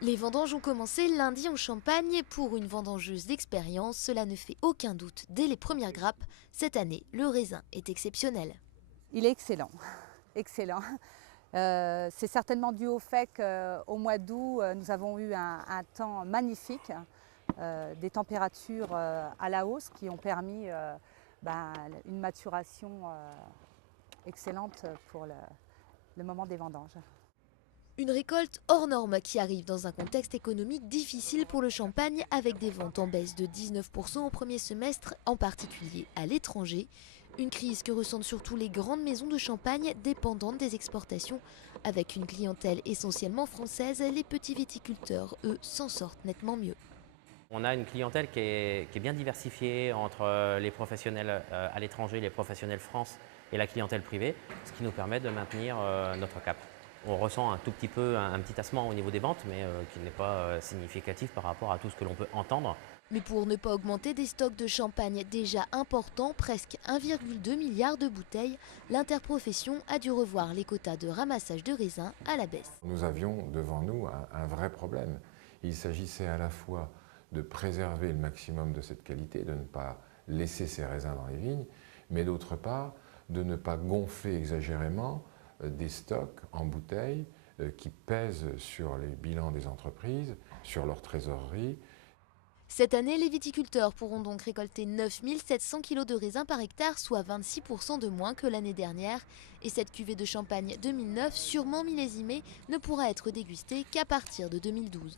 Les vendanges ont commencé lundi en Champagne et pour une vendangeuse d'expérience, cela ne fait aucun doute. Dès les premières grappes, cette année, le raisin est exceptionnel. Il est excellent, excellent. C'est certainement dû au fait qu'au mois d'août, nous avons eu un temps magnifique, des températures à la hausse qui ont permis une maturation excellente pour le moment des vendanges. Une récolte hors norme qui arrive dans un contexte économique difficile pour le Champagne avec des ventes en baisse de 19% au premier semestre, en particulier à l'étranger. Une crise que ressentent surtout les grandes maisons de Champagne dépendantes des exportations. Avec une clientèle essentiellement française, les petits viticulteurs, eux, s'en sortent nettement mieux. On a une clientèle qui est bien diversifiée entre les professionnels à l'étranger, les professionnels France et la clientèle privée, ce qui nous permet de maintenir notre cap. On ressent un tout petit peu un petit tassement au niveau des ventes, mais qui n'est pas significatif par rapport à tout ce que l'on peut entendre. Mais pour ne pas augmenter des stocks de champagne déjà importants, presque 1,2 milliard de bouteilles, l'interprofession a dû revoir les quotas de ramassage de raisins à la baisse. Nous avions devant nous un vrai problème. Il s'agissait à la fois de préserver le maximum de cette qualité, de ne pas laisser ces raisins dans les vignes, mais d'autre part, de ne pas gonfler exagérément des stocks en bouteilles qui pèsent sur les bilans des entreprises, sur leur trésorerie. Cette année, les viticulteurs pourront donc récolter 9 700 kg de raisins par hectare, soit 26% de moins que l'année dernière. Et cette cuvée de champagne 2009, sûrement millésimée, ne pourra être dégustée qu'à partir de 2012.